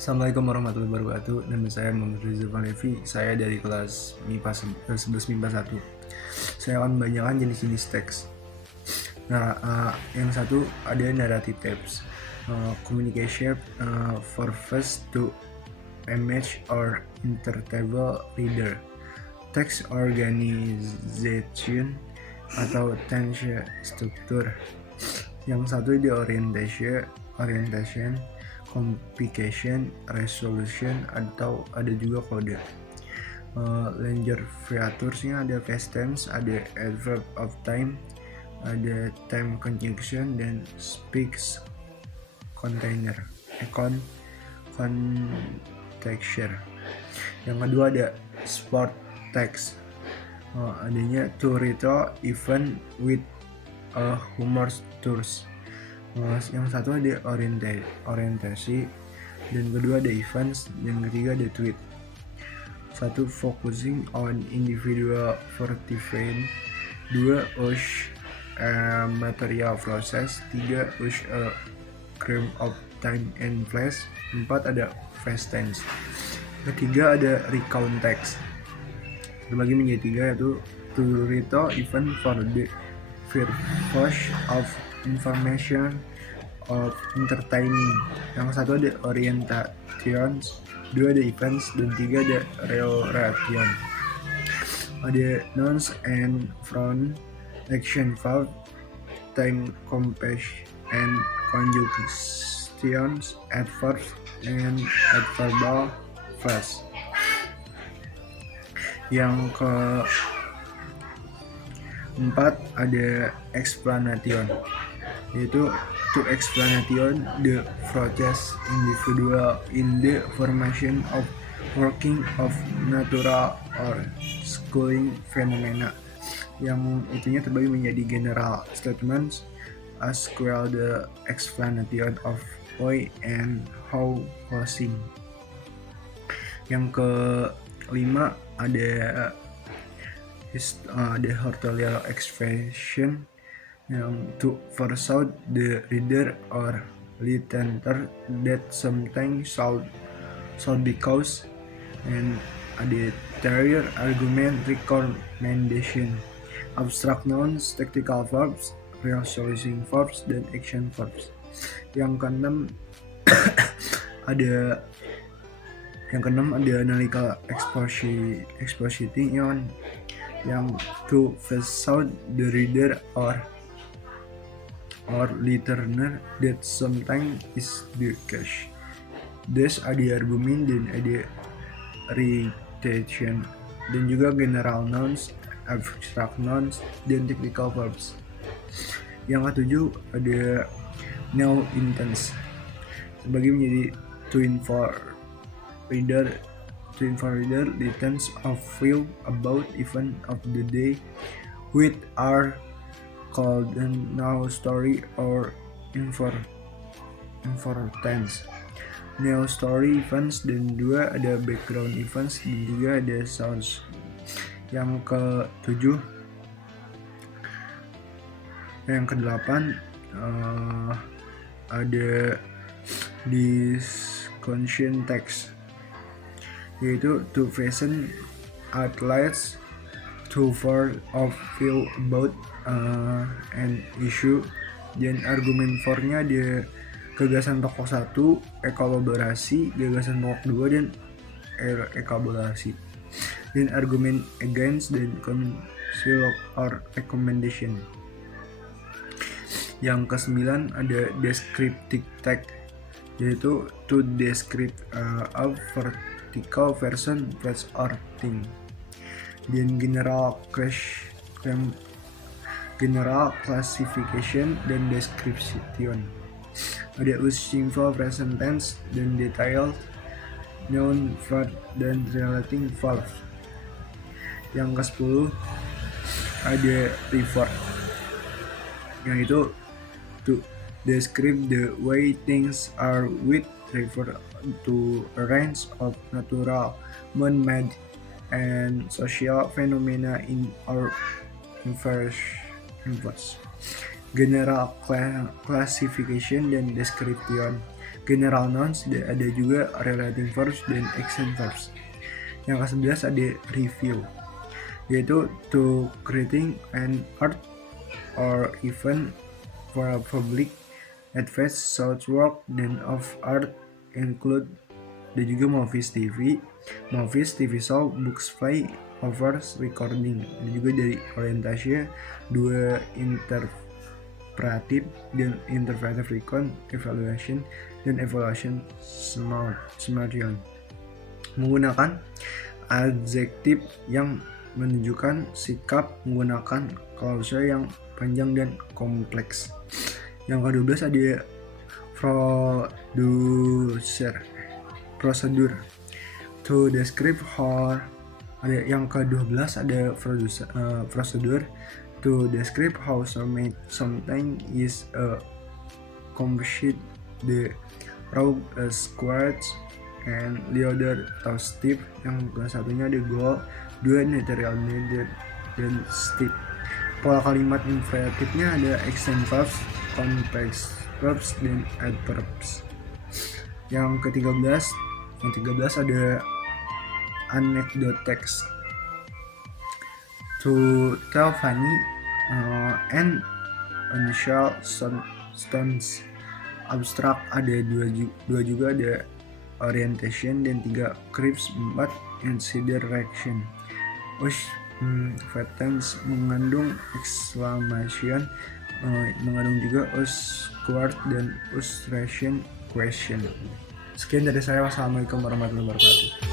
Assalamualaikum warahmatullahi wabarakatuh. Nama saya Muhammad Rizwan Levi. Saya dari kelas MIPA 11 MIPA 1. Saya akan membacakan jenis-jenis teks. Nah, yang satu ada narrative text. Communication for first to image or intertable reader. Text organization atau tension struktur. Yang satu di orientation, complication, resolution, atau ada juga kode. Langer featuresnya ada past tense, ada adverb of time, ada time conjunction, dan speaks container, contexture. Yang kedua ada sport text, adanya to retro event with a humor tours. Yang satu ada orientasi, dan kedua ada events, dan ketiga ada tweet. Satu focusing on individual vertebrate, dua use material process, tiga use a crime of time and place, empat ada past tense. Ketiga ada recount text, terbagi menjadi tiga, yaitu to retro event for the purpose of information of entertaining. Yang satu ada orientation, dua ada events, dan tiga ada relation. Ada nouns and front, action verb, time compassion and conjunctions, adverbs and adverbal phrase. Yang keempat ada explanation, yaitu to explanation the process individual in the formation of working of natural or schooling phenomena. Yang itunya terbagi menjadi general statements as well the explanation of why and how causing. Yang kelima ada hortorial expression, yang to persuade the reader or listener that something should because, and ada terrier argument recommendation, abstract nouns, tactical verbs, resolution verbs, dan action verbs. Yang keenam ada analytical exposition, yang to persuade the reader or listener that something is the case. Thus ada argument dan ada retention, dan juga general nouns, abstract nouns, dan technical verbs. Yang ketujuh ada no intense, sebagai menjadi to inform reader the tense of feel about event of the day, which are called a now story or tense. Now story events, dan dua ada background events, dan tiga ada sounds. Yang kedelapan ada discussion text, yaitu to present athletes to for of feel about an issue, dan argumen for-nya ada gagasan pokok 1, ekolaborasi, gagasan pokok 2, dan ekolaborasi, dan argumen against, dan counsel or recommendation. Yang ke-9 ada descriptive text, yaitu to describe a vertical person, place, or thing. Dan general classification dan description. Ada simple present tense dan detailed noun, verb, dan relating verbs. Yang ke-10 ada report, yang itu to describe the way things are with refer to a range of natural, man-made, and social phenomena in our universe. General classification dan description. General nouns, ada juga relating verbs dan action verbs. Yang ke-11 ada review, yaitu to creating an art or event for a public advice such work dan of art include dan juga movies TV show, books, play, overs, recording. Dan juga dari orientasi 2 interpretive dan interpretive recon, evaluation dan evaluation summation. Menggunakan adjektif yang menunjukkan sikap, menggunakan klausula yang panjang dan kompleks. Yang ke-12 ada prosedur to describe how. Ada yang ke-12 ada prosedur to describe how something is accomplished. The raw squared and the other step. Yang ke-satunya ada goal, 2 material needed dan step. Pola kalimat infinitifnya ada action verbs, complex verbs, dan adverbs. Yang ke-13 ada anecdote text to tell funny and unusual stories. Abstract ada 2 juga, ada orientation, dan 3 crisp, 4 consideration. Sentence mengandung exclamation, mengandung juga word dan illustration question. Sekian dari saya. Wassalamualaikum warahmatullahi wabarakatuh.